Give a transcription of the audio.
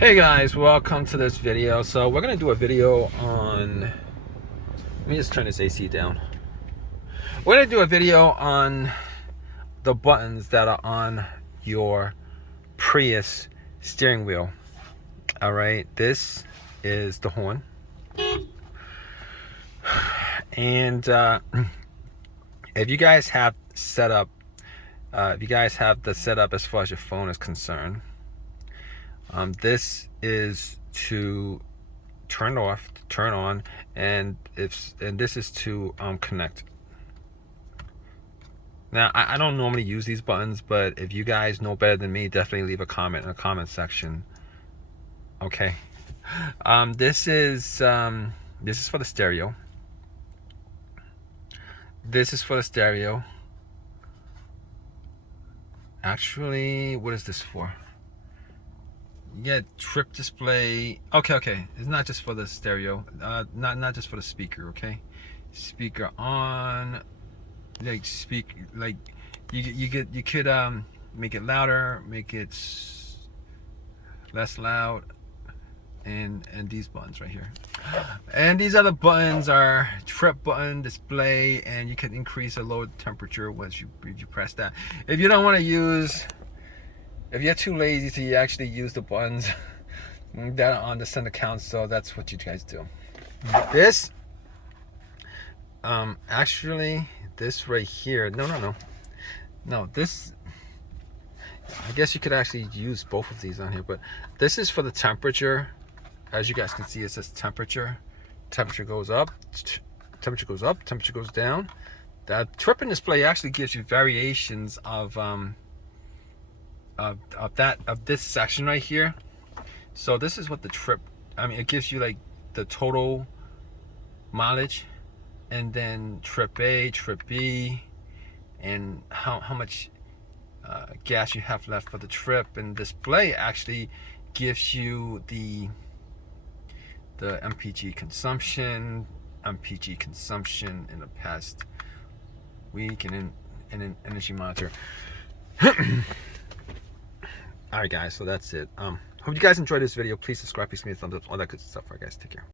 Hey guys, welcome to this video. So we're gonna do a video on, let me just turn this AC down. We're gonna do a video on the buttons that are on your Prius steering wheel. All right, this is the horn, and if you guys have setup, if you guys have the setup as far as your phone is concerned, this is to turn off, turn on, and this is to connect. Now I don't normally use these buttons, but if you guys know better than me, definitely leave a comment in the comment section. Okay. This is for the stereo. This is for the stereo. Actually, what is this for? Yeah, trip display. Okay. It's not just for the stereo. Not just for the speaker. Okay, speaker on. Like you could make it louder, make it less loud, and these buttons right here. And these other buttons are trip button, display, and you can increase or lower the temperature once you press that. If you don't want to use, if you're too lazy to actually use the buttons that are on the center console, that's what you guys do. This, actually, this right here, no, this, I guess you could actually use both of these on here, but this is for the temperature. As you guys can see, it says temperature. Temperature goes up, temperature goes up, temperature goes down. That trip and display actually gives you variations of this section right here. So this is what the trip, it gives you like the total mileage, and then trip A, trip B, and how much gas you have left for the trip. And display actually gives you the MPG consumption in the past week, and an energy monitor. Alright guys, so that's it. Hope you guys enjoyed this video. Please subscribe, please give me a thumbs up, all that good stuff. Alright guys, take care.